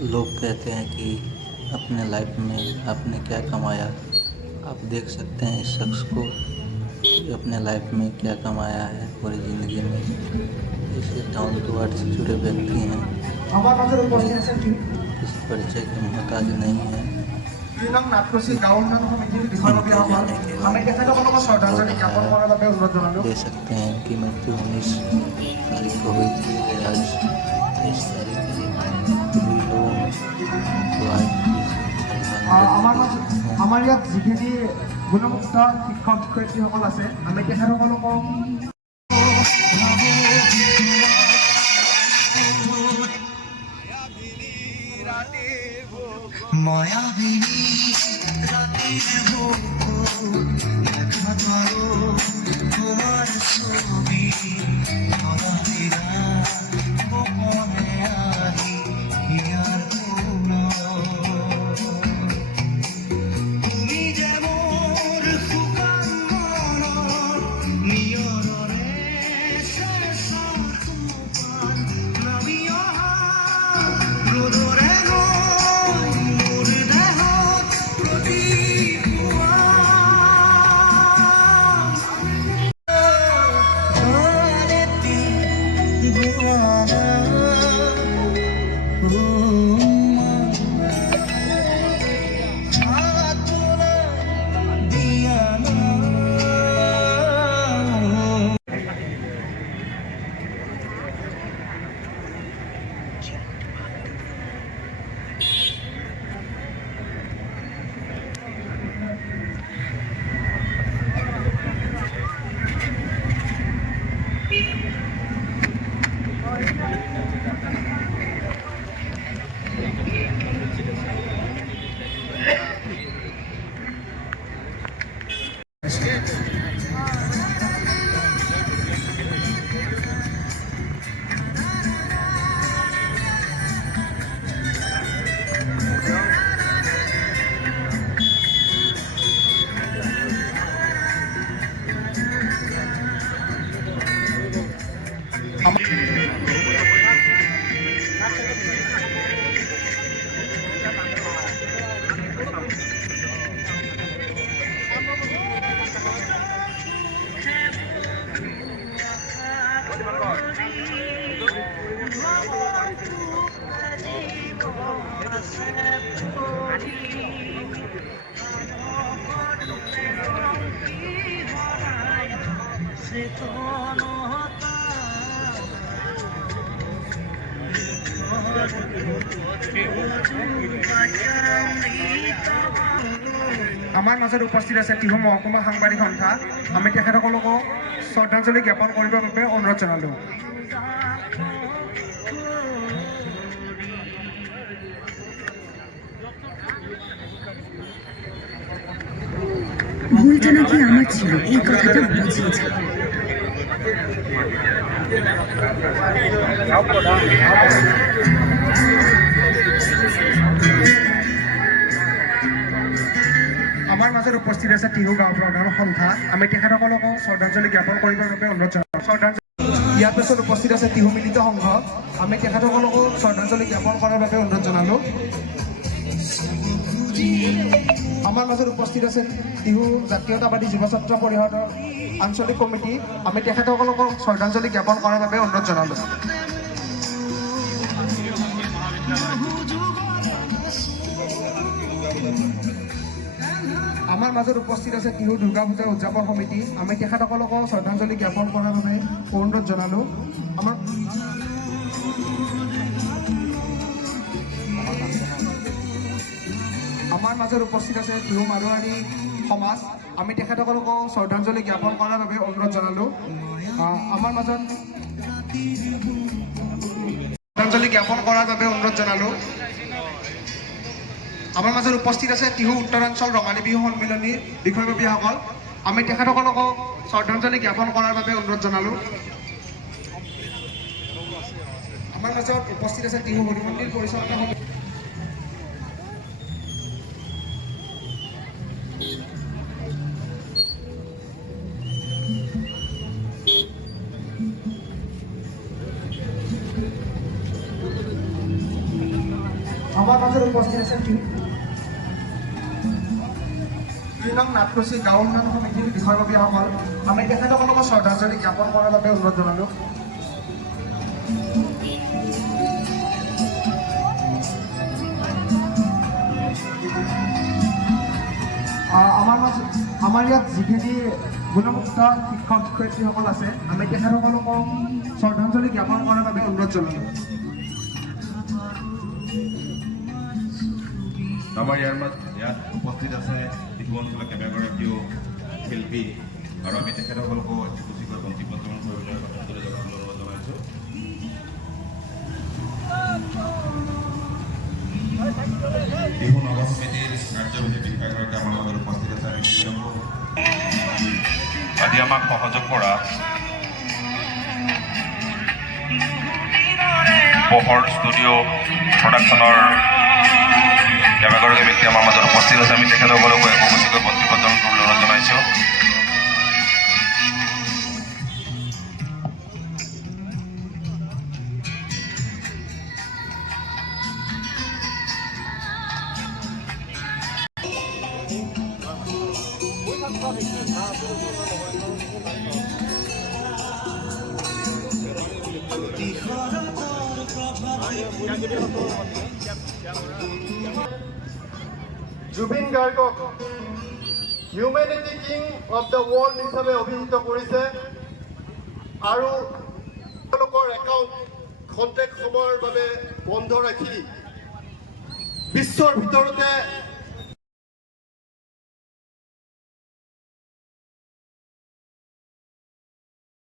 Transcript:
लोग कहते हैं कि अपने लाइफ में आपने क्या कमाया। आप देख सकते हैं इस शख्स को कि अपने लाइफ में क्या कमाया है पूरी ज़िंदगी में। ऐसे डाउन टू अर्थ से जुड़े व्यक्ति हैं वे, किसी परिचय के मोहताज नहीं हैं। इनके जाने के बाद दे सकते हैं कि मृत्यु 19 तारीख को हुई थी। आज 23 तारीख है। सभी लोगों को आज আমাৰ ইয়াত যিখিনি গুণমুক্ত শিক্ষক শিক্ষয়িত্ৰীসকল আছে আমি তেখেতসকলক আমাৰ মাজত উপস্থিত আছে টিহু মহকুমা সাংবাদিক সন্থা আমি তেখেতসকলকো শ্ৰদ্ধাঞ্জলি জ্ঞাপন কৰিবৰ বাবে অনুৰোধ জনালোঁ। ভুলটা নাকি আমাৰ ছিল এই কথাটা বুঝিয়েছে। আমাৰ মাজত উপস্থিত আছে টিহু গাঁও প্ৰধান সন্থা আমি তেখেতসকলকো শ্ৰদ্ধাঞ্জলি জ্ঞাপন কৰিবৰ বাবে অনুৰোধ জনালোঁ। ইয়াৰ পিছত উপস্থিত আছে টিহু মিলিত সংঘ আমি তেখেতসকলকো শ্ৰদ্ধাঞ্জলি জ্ঞাপন কৰাৰ বাবে অনুৰোধ জনালোঁ। আমাৰ মাজত উপস্থিত আছে টিহু জাতীয়তাবাদী যুৱ ছাত্ৰ পৰিষদৰ আঞ্চলিক কমিটি আমি তেখেতসকলকো শ্ৰদ্ধাঞ্জলি জ্ঞাপন কৰাৰ বাবে অনুৰোধ জনালোঁ। আমাৰ মাজত উপস্থিত আছে টিহু দুৰ্গা পূজা উদযাপন সমিতি আমি তেখেতসকলকো শ্ৰদ্ধাঞ্জলি জ্ঞাপন কৰাৰ বাবে অনুৰোধ জনালোঁ। আমাৰ মাজত উপস্থিত আছে টিহু মাৰোৱাৰী সমাজ আমি তেখেতসকলকো শ্ৰদ্ধাঞ্জলি জ্ঞাপন কৰাৰ বাবে অনুৰোধ জনালোঁ। আমাৰ মাজত শ্ৰদ্ধাঞ্জলি জ্ঞাপন কৰাৰ বাবে অনুৰোধ জনালোঁ। আমাৰ মাজত উপস্থিত আছে টিহু উত্তৰাঞ্চল ৰঙালী বিহু সন্মিলনীৰ বিষয়ববীয়াসকল আমি তেখেতসকলকো শ্ৰদ্ধাঞ্জলি জ্ঞাপন কৰাৰ বাবে অনুৰোধ জনালোঁ। আমাৰ মাজত উপস্থিত আছে টিহু হৰি মন্দিৰ পৰিচালনা সমিতি আমাৰ মাজত উপস্থিত আছে 3 নং নাটকুচি গাঁও উন্নয়ন সমিতিৰ বিষয়ববীয়াসকল আমি তেখেতসকলক শ্ৰদ্ধাঞ্জলি জ্ঞাপন কৰাৰ বাবে অনুৰোধ জনালোঁ। আমাৰ ইয়াত যিখিনি গুণমুক্ত শিক্ষক শিক্ষয়িত্ৰীসকল আছে আমি তেখেতসকলক শ্ৰদ্ধাঞ্জলি জ্ঞাপন কৰাৰ বাবে অনুৰোধ জনালোঁ। আমাৰ ইয়াত উপস্থিত আছে টিহু অঞ্চলৰ কেইবাগৰাকীও শিল্পী আৰু আমি তেখেতসকলকো সূচীকৈ বন্তি প্ৰদান কৰিবলৈ তুলি জনাবলৈ অনুৰোধ জনাইছোঁ। টিহু নগৰ সমিতিৰ কাৰ্যবাহী বিষয়াগৰাকী আমাৰ মাজত উপস্থিত আছে। আমি তেখেতসকলক আজি আমাক সহযোগ কৰা পোহৰ ষ্টুডিঅ' প্ৰডাকশ্যনৰ কেইবাগৰাকী ব্যক্তি আমাৰ মাজত উপস্থিত আছে। আমি তেখেতসকলকো একগোচীকৈ বন্তি প্ৰদান কৰিবলৈ অনুৰোধ জনাইছোঁ। জুবিন গাৰ্গক humanity king of the world হিচাপে অভিহিত কৰিছে আৰু তেওঁলোকৰ একাউণ্ট খন্তেক সময়ৰ বাবে বন্ধ ৰাখি বিশ্বৰ ভিতৰতে